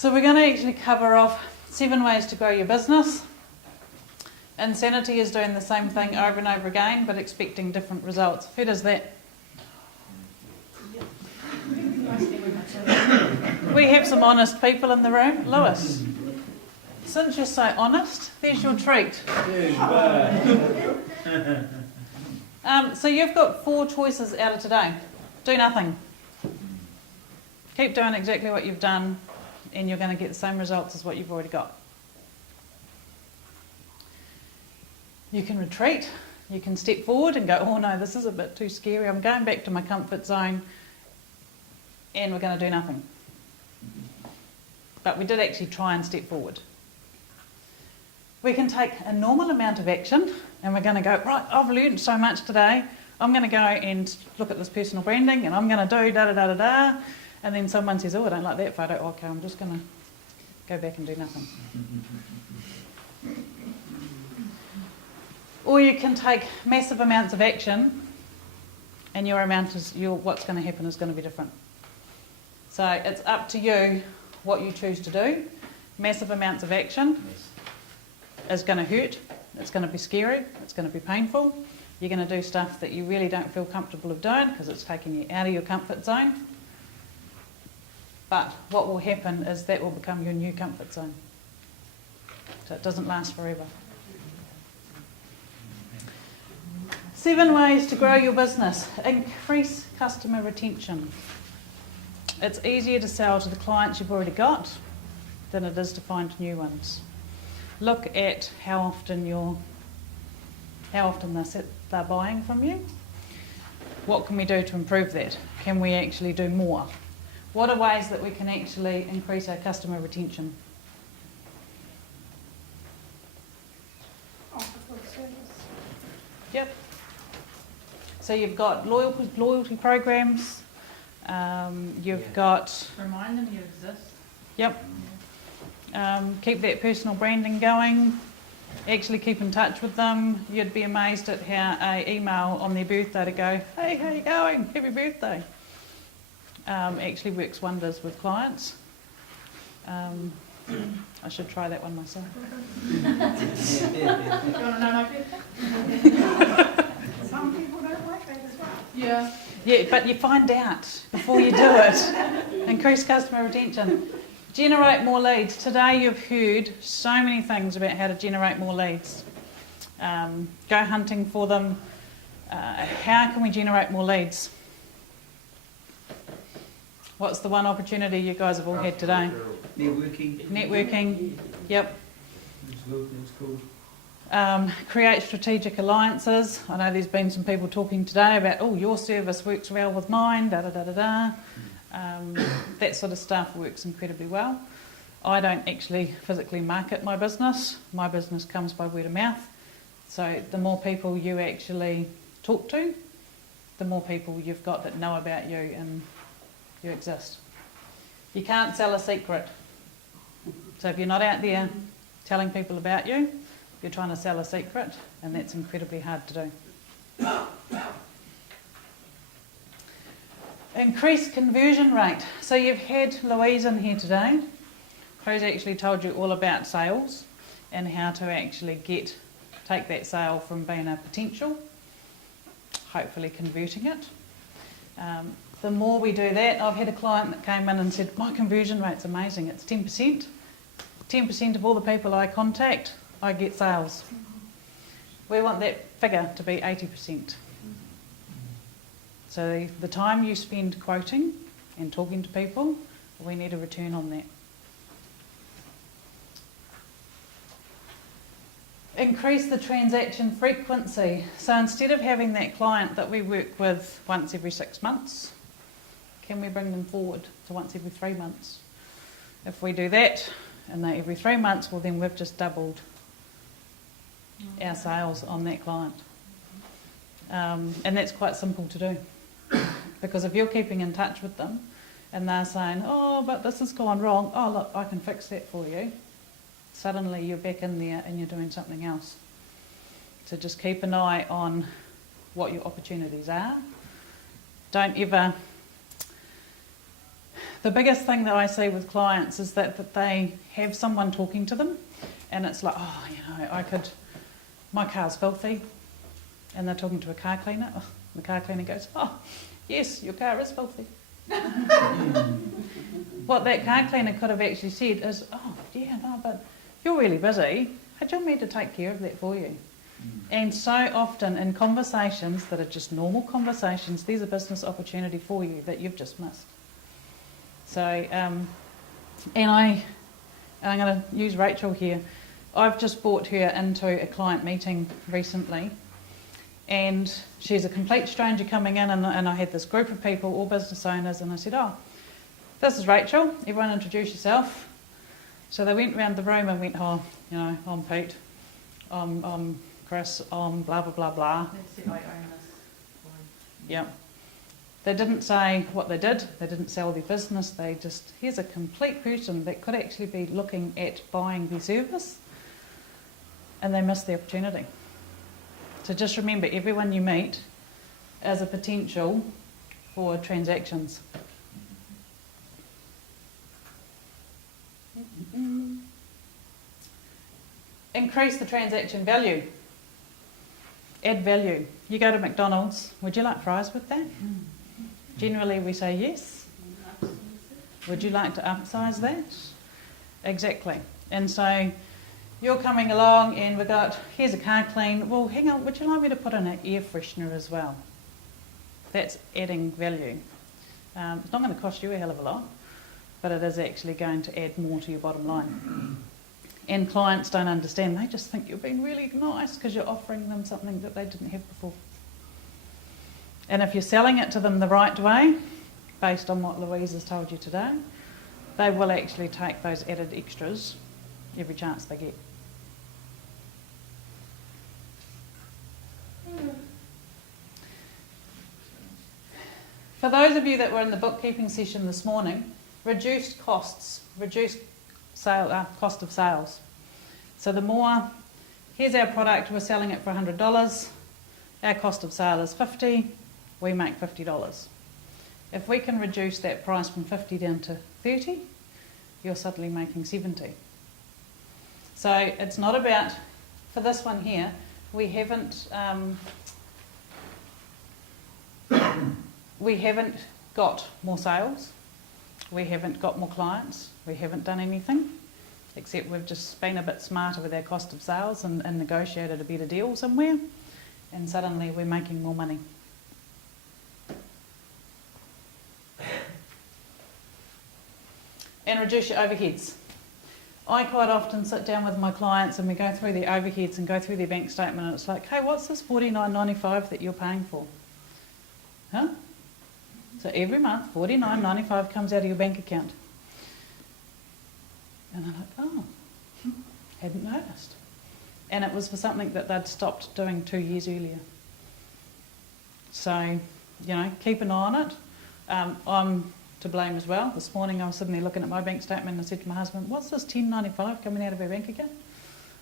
So we're going to actually cover off 7 ways to grow your business. Insanity is doing the same thing over and over again, but expecting different results. Who does that? We have some honest people in the room. Lewis, since you're so honest, there's your treat. So you've got 4 choices out of today. Do nothing. Keep doing exactly what you've done, and you're going to get the same results as what you've already got. You can retreat. You can step forward and go, oh no, this is a bit too scary. I'm going back to my comfort zone, and we're going to do nothing. But we did actually try and step forward. We can take a normal amount of action, and we're going to go, right, I've learned so much today. I'm going to go and look at this personal branding, and I'm going to do da-da-da-da-da. And then someone says, oh, I don't like that photo. Okay, I'm just going to go back and do nothing. Or you can take massive amounts of action, and what's going to happen is going to be different. So it's up to you what you choose to do. Massive amounts of action is going to hurt. It's going to be scary. It's going to be painful. You're going to do stuff that you really don't feel comfortable of doing because it's taking you out of your comfort zone. But what will happen is that will become your new comfort zone. So it doesn't last forever. 7 ways to grow your business. Increase customer retention. It's easier to sell to the clients you've already got than it is to find new ones. Look at how often they're buying from you. What can we do to improve that? Can we actually do more? What are ways that we can actually increase our customer retention? Yep. So you've got loyalty programs. You've got... Remind them you exist. Yep. Keep that personal branding going. Actually keep in touch with them. You'd be amazed at how an email on their birthday to go, hey, how you going? Happy birthday. Actually works wonders with clients. I should try that one myself. You want to know my birthday? Some people don't like that as well. Yeah. Yeah, but you find out before you do it. Increase customer retention. Generate more leads. Today you've heard so many things about how to generate more leads. Go hunting for them. How can we generate more leads? What's the one opportunity you guys have all had today? Networking. Yep. That's cool. Create strategic alliances. I know there's been some people talking today about, oh, your service works well with mine, da-da-da-da-da. That sort of stuff works incredibly well. I don't actually physically market my business. My business comes by word of mouth. So the more people you actually talk to, the more people you've got that know about you and you exist. You can't sell a secret. So if you're not out there telling people about you, you're trying to sell a secret, and that's incredibly hard to do. Increase conversion rate. So you've had Louise in here today, who's actually told you all about sales and how to actually take that sale from being a potential, hopefully converting it. The more we do that, I've had a client that came in and said, my conversion rate's amazing, it's 10%. 10% of all the people I contact, I get sales. We want that figure to be 80%. So the time you spend quoting and talking to people, we need a return on that. Increase the transaction frequency. So instead of having that client that we work with once every 6 months, can we bring them forward to once every 3 months? If we do that, and they're every 3 months, well then we've just doubled our sales on that client. And that's quite simple to do. Because if you're keeping in touch with them and they're saying, oh, but this has gone wrong, oh look, I can fix that for you. Suddenly you're back in there and you're doing something else. So just keep an eye on what your opportunities are. Don't ever The biggest thing that I see with clients is that they have someone talking to them, and it's like, oh, my car's filthy, and they're talking to a car cleaner. Oh, the car cleaner goes, oh, yes, your car is filthy. What that car cleaner could have actually said is, oh, yeah, no, but you're really busy. How do you want me to take care of that for you? And so often in conversations that are just normal conversations, there's a business opportunity for you that you've just missed. So, and I'm going to use Rachel here. I've just brought her into a client meeting recently, and she's a complete stranger coming in, and I had this group of people, all business owners, and I said, oh, this is Rachel, everyone introduce yourself. So they went around the room and went, oh, I'm Pete, I'm Chris, I'm blah, blah, blah, blah. Yeah. They didn't say what they did, they didn't sell their business, they just, here's a complete person that could actually be looking at buying their service, and they missed the opportunity. So just remember, everyone you meet as a potential for transactions. Increase the transaction value. Add value. You go to McDonald's, would you like fries with that? Generally we say yes. Would you like to upsize that? Exactly. And so you're coming along and we've got, here's a car clean. Well, hang on, would you like me to put in an air freshener as well? That's adding value. It's not going to cost you a hell of a lot, but it is actually going to add more to your bottom line. And clients don't understand. They just think you're being really nice because you're offering them something that they didn't have before. And if you're selling it to them the right way, based on what Louise has told you today, they will actually take those added extras every chance they get. For those of you that were in the bookkeeping session this morning, reduced costs, reduced cost of sales. So the more, here's our product, we're selling it for $100, our cost of sale is $50, we make $50. If we can reduce that price from 50 down to 30, you're suddenly making 70. So it's not about, for this one here, we haven't got more sales, we haven't got more clients, we haven't done anything, except we've just been a bit smarter with our cost of sales and negotiated a better deal somewhere, and suddenly we're making more money. And reduce your overheads. I quite often sit down with my clients and we go through their overheads and go through their bank statement, and it's like, hey, what's this $49.95 that you're paying for? Huh? So every month, $49.95 comes out of your bank account. And I'm like, oh, hadn't noticed. And it was for something that they'd stopped doing 2 years earlier. So, keep an eye on it. I'm to blame as well. This morning I was sitting there looking at my bank statement and I said to my husband, what's this $10.95 coming out of our bank account?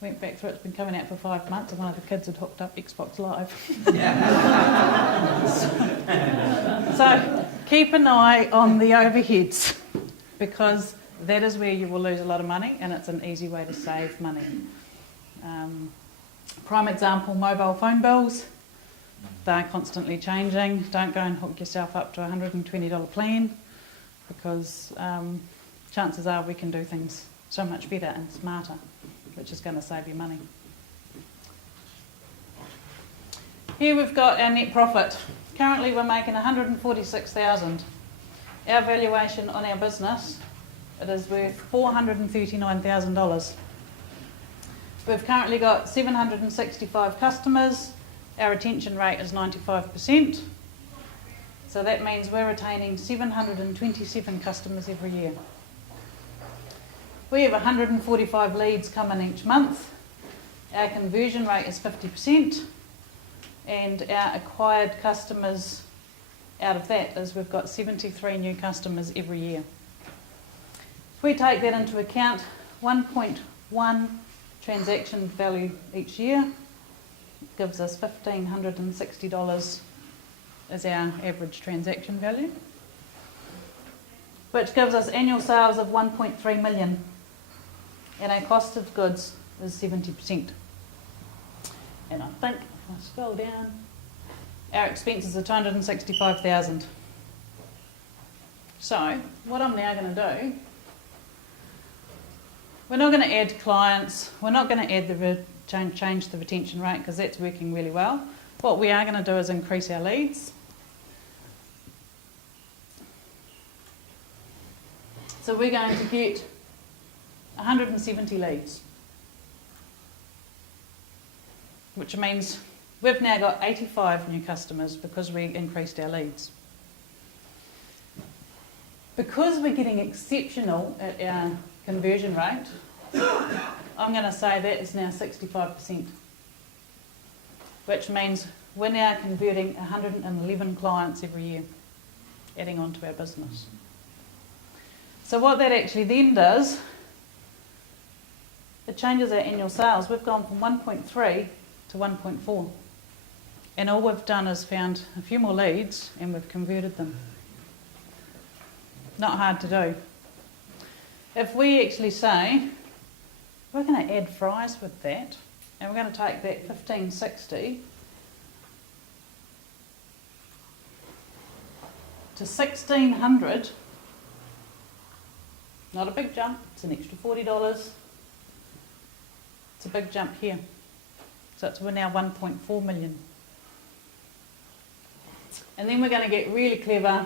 Went back through it, it's been coming out for 5 months, and one of the kids had hooked up Xbox Live. So keep an eye on the overheads, because that is where you will lose a lot of money, and it's an easy way to save money. Prime example, mobile phone bills. They're constantly changing. Don't go and hook yourself up to a $120 plan, because chances are we can do things so much better and smarter, which is going to save you money. Here we've got our net profit. Currently we're making $146,000. Our valuation on our business, it is worth $439,000. We've currently got 765 customers. Our retention rate is 95%. So that means we're retaining 727 customers every year. We have 145 leads coming each month. Our conversion rate is 50%, and our acquired customers out of that is we've got 73 new customers every year. If we take that into account, 1.1 transaction value each year gives us $1,560 as our average transaction value. which gives us annual sales of 1.3 million, and our cost of goods is 70%. And I think if I scroll down, our expenses are 265,000. So what I'm now going to do, we're not going to add clients, we're not going to add change the retention rate because that's working really well. What we are going to do is increase our leads. So we're going to get 170 leads, which means we've now got 85 new customers because we increased our leads. Because we're getting exceptional at our conversion rate, I'm going to say that is now 65%, which means we're now converting 111 clients every year, adding on to our business. So what that actually then does, it changes our annual sales. We've gone from 1.3 to 1.4. And all we've done is found a few more leads and we've converted them. Not hard to do. If we actually say, we're going to add fries with that, and we're going to take that 1560 to 1600, not a big jump, it's an extra $40. It's a big jump here. So we're now 1.4 million. And then we're going to get really clever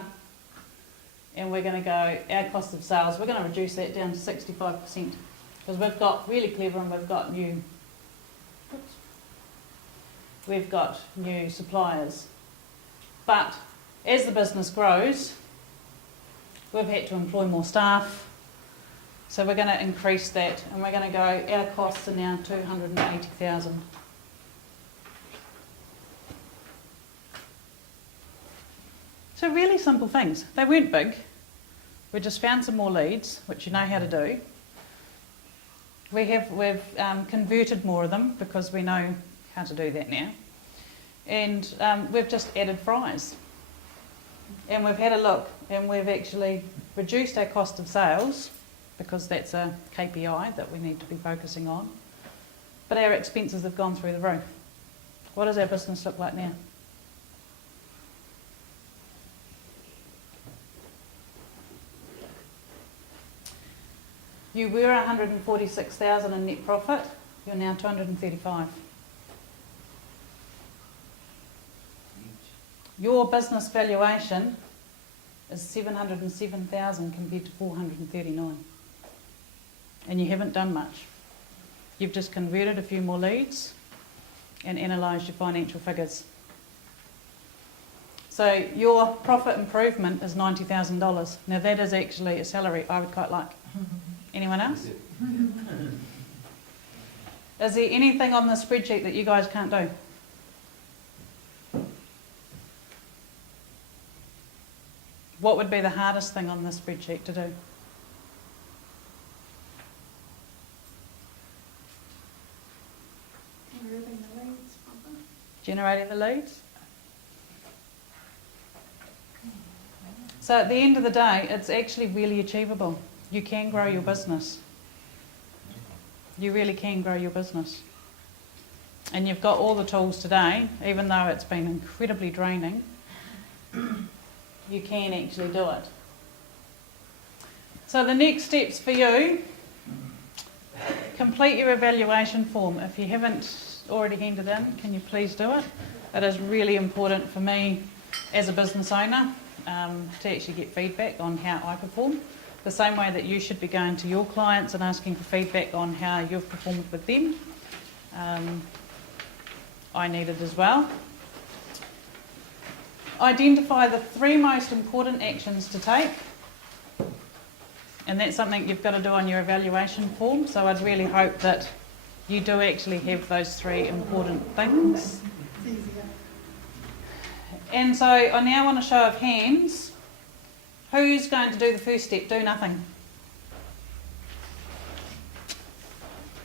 and we're going to go, our cost of sales, we're going to reduce that down to 65% because we've got really clever and we've got new suppliers. But as the business grows, we've had to employ more staff. So we're going to increase that and we're going to go, our costs are now 280,000. So really simple things. They weren't big. We just found some more leads, which you know how to do. We've converted more of them because we know how to do that now. And we've just added fries. And we've had a look and we've actually reduced our cost of sales because that's a KPI that we need to be focusing on. But our expenses have gone through the roof. What does our business look like now? You were 146,000 in net profit, you're now 235. Your business valuation is 707,000 compared to 439. And you haven't done much. You've just converted a few more leads and analysed your financial figures. So your profit improvement is $90,000. Now that is actually a salary I would quite like. Anyone else? Is there anything on the spreadsheet that you guys can't do? What would be the hardest thing on this spreadsheet to do? Generating the leads, probably. Generating the leads? So at the end of the day, it's actually really achievable. You can grow your business. You really can grow your business. And you've got all the tools today, even though it's been incredibly draining, you can actually do it. So the next steps for you, complete your evaluation form. If you haven't already handed in, can you please do it? It is really important for me as a business owner to actually get feedback on how I perform. The same way that you should be going to your clients and asking for feedback on how you've performed with them. I need it as well. Identify the 3 most important actions to take. And that's something you've got to do on your evaluation form. So I'd really hope that you do actually have those 3 important things. And so I now want a show of hands. Who's going to do the first step? Do nothing.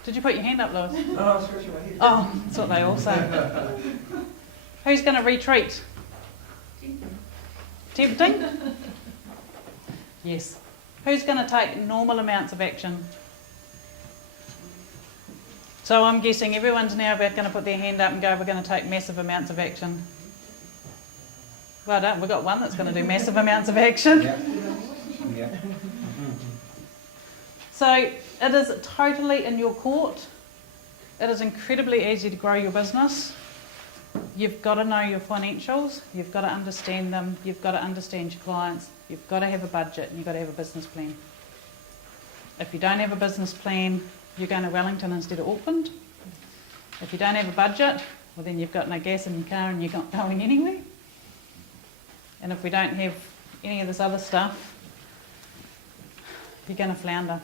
Did you put your hand up, Lewis? Oh, I was scratching my head. Oh, that's what they all say. Who's going to retreat? Tempting? Yes. Who's going to take normal amounts of action? So I'm guessing everyone's now about going to put their hand up and go, we're going to take massive amounts of action. Well done, we've got one that's going to do massive amounts of action. Yeah. Yeah. So it is totally in your court. It is incredibly easy to grow your business. You've got to know your financials, you've got to understand them, you've got to understand your clients, you've got to have a budget, and you've got to have a business plan. If you don't have a business plan, you're going to Wellington instead of Auckland. If you don't have a budget, well then you've got no gas in your car and you're not going anywhere. And if we don't have any of this other stuff, you're going to flounder.